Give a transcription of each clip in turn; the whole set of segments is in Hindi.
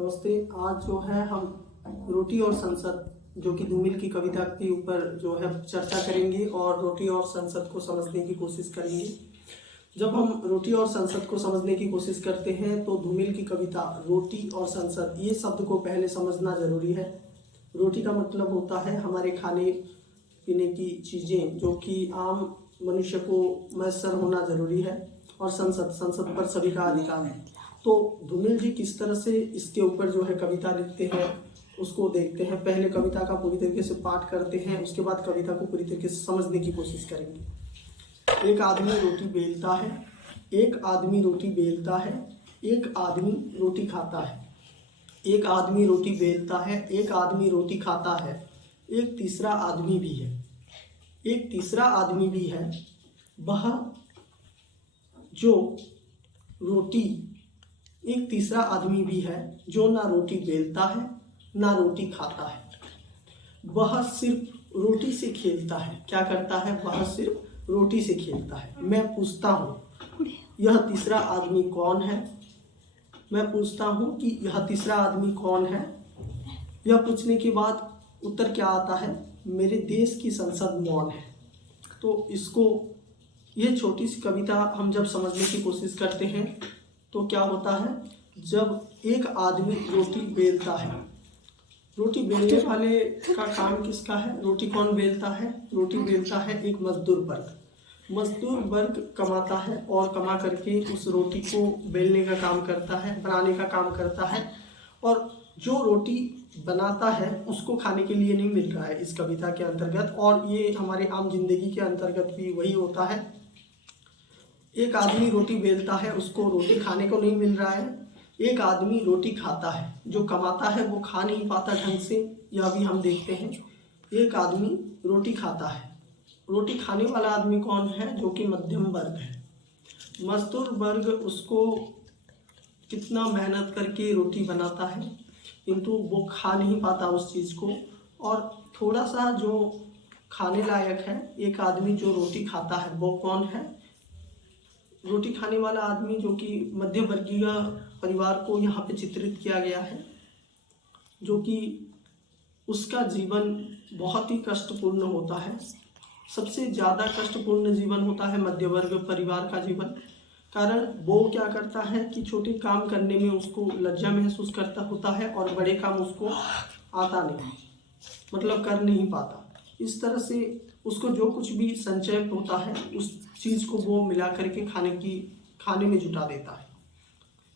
नमस्ते। आज जो है हम रोटी और संसद जो कि धूमिल की कविता के ऊपर जो है चर्चा करेंगे और रोटी और संसद को समझने की कोशिश करेंगे। जब हम रोटी और संसद को समझने की कोशिश करते हैं तो धूमिल की कविता रोटी और संसद ये शब्द को पहले समझना जरूरी है। रोटी का मतलब होता है हमारे खाने पीने की चीज़ें जो कि आम मनुष्य को मैसर होना जरूरी है, और संसद पर सभी का अधिकार है। तो धूमिल जी किस तरह से इसके ऊपर जो है कविता लिखते हैं उसको देखते हैं। पहले कविता का पूरी तरीके से पाठ करते हैं, उसके बाद कविता को पूरी तरीके से समझने की कोशिश करेंगे। एक आदमी रोटी बेलता है, एक आदमी रोटी बेलता है, एक आदमी रोटी खाता है। एक आदमी रोटी बेलता है, एक आदमी रोटी खाता है, एक तीसरा आदमी भी है। एक तीसरा आदमी भी है, वह जो रोटी एक तीसरा आदमी भी है जो ना रोटी बेलता है ना रोटी खाता है, वह सिर्फ रोटी से खेलता है। क्या करता है? वह सिर्फ रोटी से खेलता है। मैं पूछता हूँ यह तीसरा आदमी कौन है? मैं पूछता हूँ कि यह तीसरा आदमी कौन है? यह पूछने के बाद उत्तर क्या आता है? मेरे देश की संसद मौन है। तो इसको ये छोटी सी कविता हम जब समझने की कोशिश करते हैं तो क्या होता है, जब एक आदमी रोटी बेलता है, रोटी बेलने वाले का काम किसका है? रोटी कौन बेलता है? रोटी बेलता है एक मजदूर वर्ग। मजदूर वर्ग कमाता है और कमा करके उस रोटी को बेलने का काम करता है, बनाने का काम करता है, और जो रोटी बनाता है उसको खाने के लिए नहीं मिल रहा है इस कविता के अंतर्गत। और ये हमारे आम जिंदगी के अंतर्गत भी वही होता है। एक आदमी रोटी बेलता है, उसको रोटी खाने को नहीं मिल रहा है। एक आदमी रोटी खाता है, जो कमाता है वो खा नहीं पाता ढंग से, यह भी हम देखते हैं। एक आदमी रोटी खाता है। रोटी खाने वाला आदमी कौन है? जो कि मध्यम वर्ग है। मजदूर वर्ग उसको कितना मेहनत करके रोटी बनाता है किंतु वो खा नहीं पाता उस चीज़ को, और थोड़ा सा जो खाने लायक है। एक आदमी जो रोटी खाता है वो कौन है? रोटी खाने वाला आदमी जो कि मध्य वर्गीय परिवार को यहाँ पे चित्रित किया गया है, जो कि उसका जीवन बहुत ही कष्टपूर्ण होता है। सबसे ज़्यादा कष्टपूर्ण जीवन होता है मध्य वर्ग परिवार का जीवन। कारण वो क्या करता है कि छोटे काम करने में उसको लज्जा महसूस करता होता है और बड़े काम उसको आता नहीं, मतलब कर नहीं पाता। इस तरह से उसको जो कुछ भी संचय होता है उस चीज़ को वो मिला करके खाने में जुटा देता है।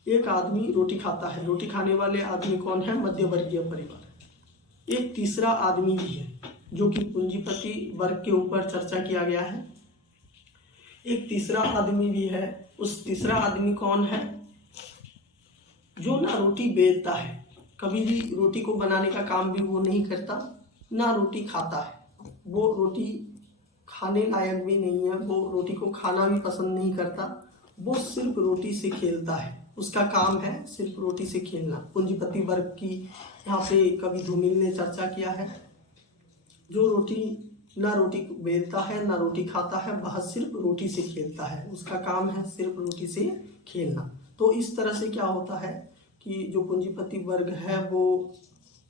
एक आदमी रोटी खाता है। रोटी खाने वाले आदमी कौन है? मध्य वर्गीय परिवार। एक तीसरा आदमी भी है जो कि पूंजीपति वर्ग के ऊपर चर्चा किया गया है। एक तीसरा आदमी भी है। उस तीसरा आदमी कौन है? जो ना रोटी बेलता है, कभी भी रोटी को बनाने का काम भी वो नहीं करता, ना रोटी खाता है। वो रोटी खाने लायक भी नहीं है, वो रोटी को खाना भी पसंद नहीं करता। वो सिर्फ रोटी से खेलता है, उसका काम है सिर्फ रोटी से खेलना। पूंजीपति वर्ग की यहाँ पे कवि धूमिल ने चर्चा किया है। जो ना रोटी बेलता है ना रोटी खाता है, वह सिर्फ रोटी से खेलता है, उसका काम है सिर्फ रोटी से खेलना। तो इस तरह से क्या होता है कि जो पूंजीपति वर्ग है वो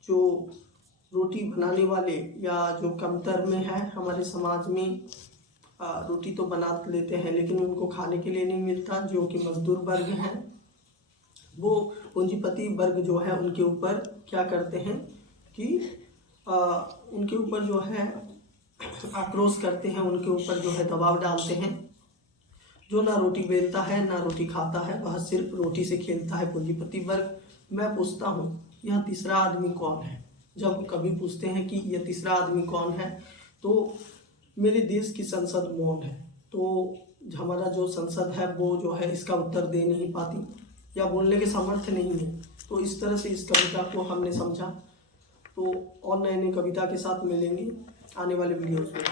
जो रोटी बनाने वाले या जो कमतर में है हमारे समाज में, रोटी तो बना लेते हैं लेकिन उनको खाने के लिए नहीं मिलता। जो कि मजदूर वर्ग हैं वो पूंजीपति वर्ग जो है उनके ऊपर क्या करते हैं कि उनके ऊपर जो है आक्रोश करते हैं, उनके ऊपर जो है दबाव डालते हैं। जो ना रोटी बेलता है ना रोटी खाता है, वह सिर्फ रोटी से खेलता है पूंजीपति वर्ग। मैं पूछता हूँ यह तीसरा आदमी कौन है? जब कभी पूछते हैं कि यह तीसरा आदमी कौन है तो मेरे देश की संसद मौन है। तो हमारा जो संसद है वो जो है इसका उत्तर दे नहीं पाती या बोलने के सामर्थ्य नहीं है। तो इस तरह से इस कविता को हमने समझा। तो और नए नए कविता के साथ मिलेंगे आने वाले वीडियोस में।